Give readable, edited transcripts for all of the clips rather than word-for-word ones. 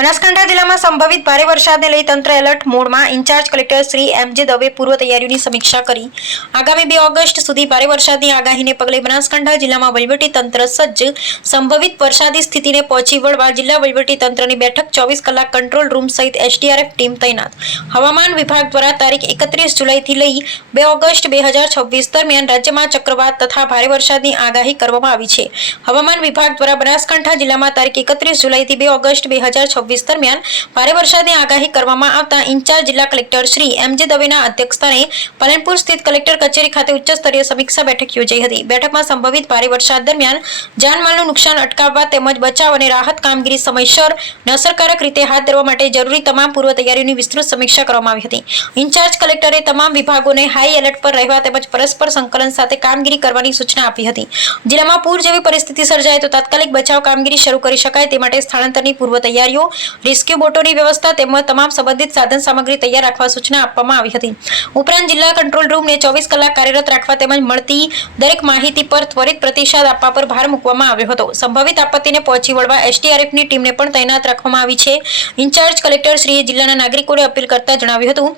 બનાસકાંઠા જિલ્લામાં સંભવિત ભારે વરસાદને લઈ તંત્ર એલર્ટ મોડમાં ઇન્ચાર્જ કલેક્ટર શ્રી એમ.જે. દવે પૂર્વ તૈયારીઓની સમીક્ષા કરી. આગામી 2 ઓગસ્ટ સુધી ભારે વરસાદની આગાહીને પગલે બનાસકાંઠા જિલ્લામાં વહીવટી તંત્ર સજ્જ. સંભવિત વરસાદી સ્થિતિને પહોંચી વળવા જિલ્લા વહીવટી તંત્રની બેઠક 24 કલાક કંટ્રોલ રૂમ સહિત એસડીઆરએફ ટીમ તૈનાત. હવામાન વિભાગ દ્વારા તારીખ 31 જુલાઈથી લઈ 2 ઓગસ્ટ 2026 દરમિયાન રાજ્યમાં ચક્રવાત તથા ભારે વરસાદની આગાહી કરવામાં આવી છે. હવામાન વિભાગ દ્વારા બનાસકાંઠા જિલ્લામાં તારીખ 31 જુલાઈથી 2 ઓગસ્ટ 2026 દરમિયાન ભારે વરસાદની આગાહી કરવામાં આવતા ઇન્ચાર્જ જિલ્લા કલેક્ટર શ્રી એમ.જે. દવેના અધ્યક્ષસ્થાને પાલનપુર સ્થિત કલેક્ટર કચેરી ખાતે ઉચ્ચ સ્તરીય સમીક્ષા બેઠક યોજાઈ હતી. બેઠકમાં સંભવિત ભારે વરસાદ દરમિયાન જાનમાલનું નુકસાન અટકાવવા તેમજ બચાવ અને રાહત કામગીરી સમયસર અને અસરકારક રીતે હાથ ધરવા માટે જરૂરી તમામ પૂર્વ તૈયારીઓની વિસ્તૃત સમીક્ષા કરવામાં આવી હતી. ઇન્ચાર્જ કલેક્ટરે તમામ વિભાગોને હાઈ એલર્ટ પર રહેવા તેમજ પરસ્પર સંકલન સાથે કામગીરી કરવાની સૂચના આપી હતી. જિલ્લામાં પૂર જેવી પરિસ્થિતિ સર્જાય તો તાત્કાલિક બચાવ કામગીરી શરૂ કરી શકાય તે માટે સ્થળાંતરની પૂર્વ તૈયારીઓ, રેસ્ક્યુ બોટોની વ્યવસ્થા તેમજ તમામ સંબંધિત સાધન સામગ્રી તૈયાર રાખવા સૂચના આપવામાં આવી હતી. ઉપરાંત જિલ્લા કંટ્રોલ રૂમને 24 કલાક કાર્યરત રાખવા તેમજ મળતી દરેક માહિતી પર ત્વરિત પ્રતિસાદ આપવા પર ભાર મૂકવામાં આવ્યો હતો. સંભવિત આપત્તિને પહોંચી વળવા એસડીઆરએફની ટીમને પણ તૈનાત રાખવામાં આવી છે. ઇન્ચાર્જ કલેક્ટર શ્રીએ જિલ્લાના નાગરિકોને અપીલ કરતા જણાવ્યું હતું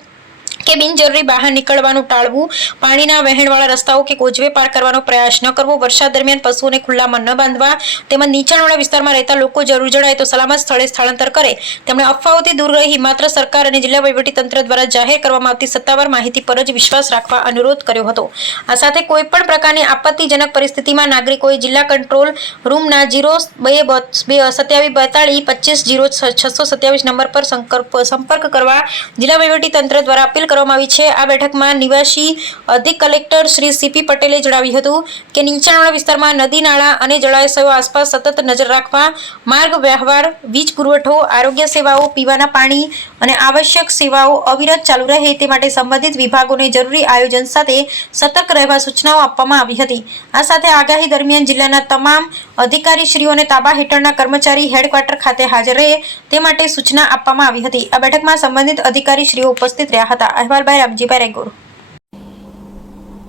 કે બિનજરૂરી બહાર નીકળવાનું ટાળવું, પાણીના વહેણવાળા રસ્તાઓ કે કોઝવે પાર કરવાનો પ્રયાસ ન કરવો, વરસાદ દરમિયાન પશુઓને ખુલ્લામાં ન બાંધવા તેમજ નીચાણવાળા વિસ્તારમાં રહેતા લોકો જરૂર જણાય તો સલામત સ્થળે સ્થળાંતર કરે. તેમણે અફવાઓથી દૂર રહી માત્ર સરકાર અને જિલ્લા વહીવટીતંત્ર દ્વારા જાહેર કરવામાં આવતી સત્તાવાર માહિતી પર જ વિશ્વાસ રાખવા અનુરોધ કર્યો હતો. આ સાથે કોઈપણ પ્રકારની આપત્તિજનક પરિસ્થિતિમાં નાગરિકોએ જિલ્લા કંટ્રોલ રૂમના 022742250627 નંબર પર સંપર્ક કરવા જિલ્લા વહીવટીતંત્ર દ્વારા અપીલ કરવામાં આવી છે. આ બેઠકમાં નિવાસી અધિક કલેક્ટર શ્રી સીપી પટેલે જણાવ્યું હતું કે નીચાણવાળા વિસ્તારમાં નદી, નાળા અને જળાશયો આસપાસ સતત નજર રાખવા, માર્ગ વ્યવહાર, વીજ પુરવઠો, આરોગ્ય સેવાઓ, પીવાના પાણી અને આવશ્યક સેવાઓ અવિરત ચાલુ રહે તે માટે સંબંધિત વિભાગોને જરૂરી આયોજન સાથે સતર્ક રહેવા સૂચનાઓ આપવામાં આવી હતી. આ સાથે આગાહી દરમિયાન જિલ્લાના તમામ અધિકારીશ્રીઓને તાબા હેઠળના કર્મચારી હેડક્વાર્ટર ખાતે હાજર રહે તે માટે સૂચના આપવામાં આવી હતી. આ બેઠકમાં સંબંધિત અધિકારીશ્રીઓ ઉપસ્થિત રહ્યા હતા. અહેવાલ બાય રામજીભાઈ રેગોર.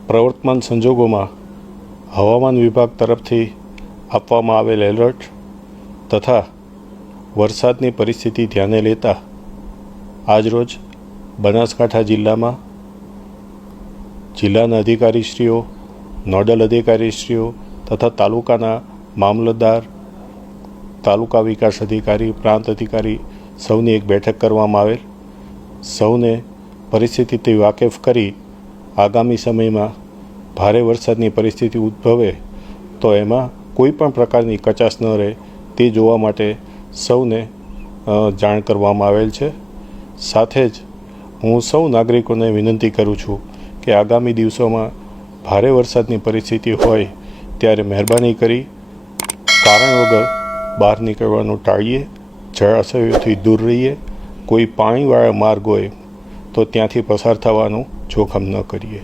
પ્રવર્તમાન સંજોગોમાં હવામાન વિભાગ તરફથી આપવામાં આવેલ એલર્ટ તથા વરસાદની પરિસ્થિતિ ધ્યાને લેતા આજરોજ બનાસકાંઠા જિલ્લામાં જિલ્લાના અધિકારીશ્રીઓ, નોડલ અધિકારીશ્રીઓ તથા તાલુકાના મામલતદાર, તાલુકા વિકાસ અધિકારી, પ્રાંત અધિકારી સૌની એક બેઠક કરવામાં આવેલ. સૌને પરિસ્થિતિથી વાકેફ કરી આગામી સમયમાં ભારે વરસાદની પરિસ્થિતિ ઉદ્ભવે તો એમાં કોઈ પણ પ્રકારની કચાશ ન રહે તે જોવા માટે સૌને જાણ કરવામાં આવેલ છે. સાથે જ હું સૌ નાગરિકોને વિનંતી કરું છું કે આગામી દિવસોમાં ભારે વરસાદની પરિસ્થિતિ હોય ત્યારે મહેરબાની કરી કારણ વગર બહાર નીકળવાનું ટાળીએ, જળાશયોથી દૂર રહીએ, કોઈ પાણીવાળા માર્ગ હોય તો ત્યાંથી પસાર થવાનું જોખમ ન કરીએ.